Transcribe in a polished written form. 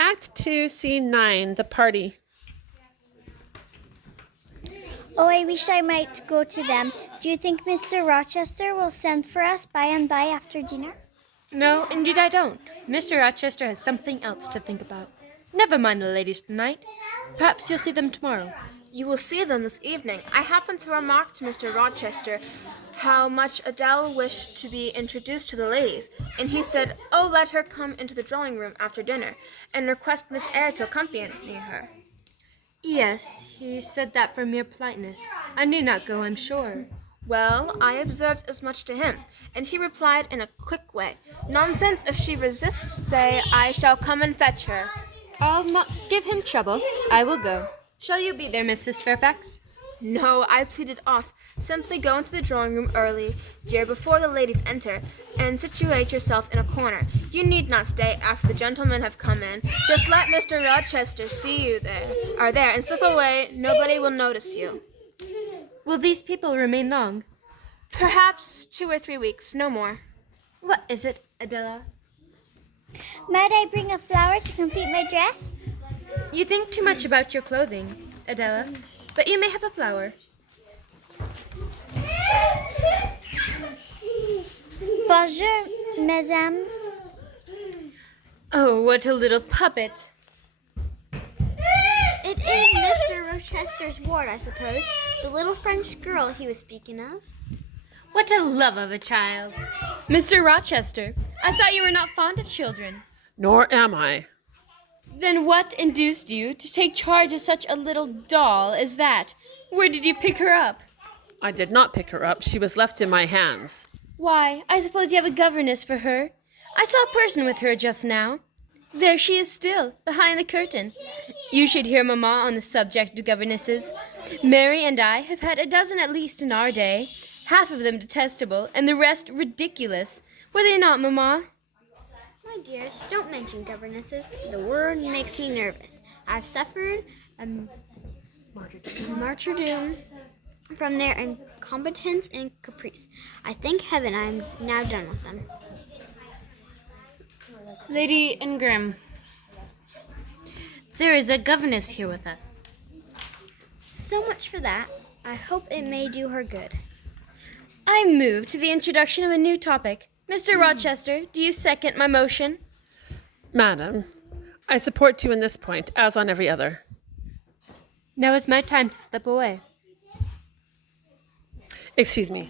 Act 2, Scene 9, The Party. Oh, I wish I might go to them. Do you think Mr. Rochester will send for us by and by after dinner? No, indeed I don't. Mr. Rochester has something else to think about. Never mind the ladies tonight. Perhaps you'll see them tomorrow. You will see them this evening. I happened to remark to Mr. Rochester how much Adele wished to be introduced to the ladies, and he said, "Oh, let her come into the drawing room after dinner, and request Miss Eyre to accompany her." Yes, he said that for mere politeness. I need not go, I'm sure. Well, I observed as much to him, and he replied in a quick way, "Nonsense, if she resists, say, I shall come and fetch her." I'll not give him trouble. I will go. Shall you be there, Mrs. Fairfax? No, I pleaded off. Simply go into the drawing room early, dear, before the ladies enter, and situate yourself in a corner. You need not stay after the gentlemen have come in. Just let Mr. Rochester see you are there, and slip away. Nobody will notice you. Will these people remain long? Perhaps 2 or 3 weeks, no more. What is it, Adela? Might I bring a flower to complete my dress? You think too much about your clothing, Adela, but you may have a flower. Bonjour, mesdames. Oh, what a little puppet. It is Mr. Rochester's ward, I suppose. The little French girl he was speaking of. What a love of a child. Mr. Rochester, I thought you were not fond of children. Nor am I. Then what induced you to take charge of such a little doll as that? Where did you pick her up? I did not pick her up. She was left in my hands. Why, I suppose you have a governess for her. I saw a person with her just now. There she is still, behind the curtain. You should hear Mamma on the subject of governesses. Mary and I have had a dozen at least in our day, half of them detestable, and the rest ridiculous. Were they not, Mamma? My dears, don't mention governesses. The word makes me nervous. I've suffered martyrdom from their incompetence and caprice. I thank heaven I am now done with them. Lady Ingram, there is a governess here with us. So much for that. I hope it may do her good. I move to the introduction of a new topic. Mr. Rochester, do you second my motion? Madam, I support you in this point, as on every other. Now is my time to slip away. Excuse me.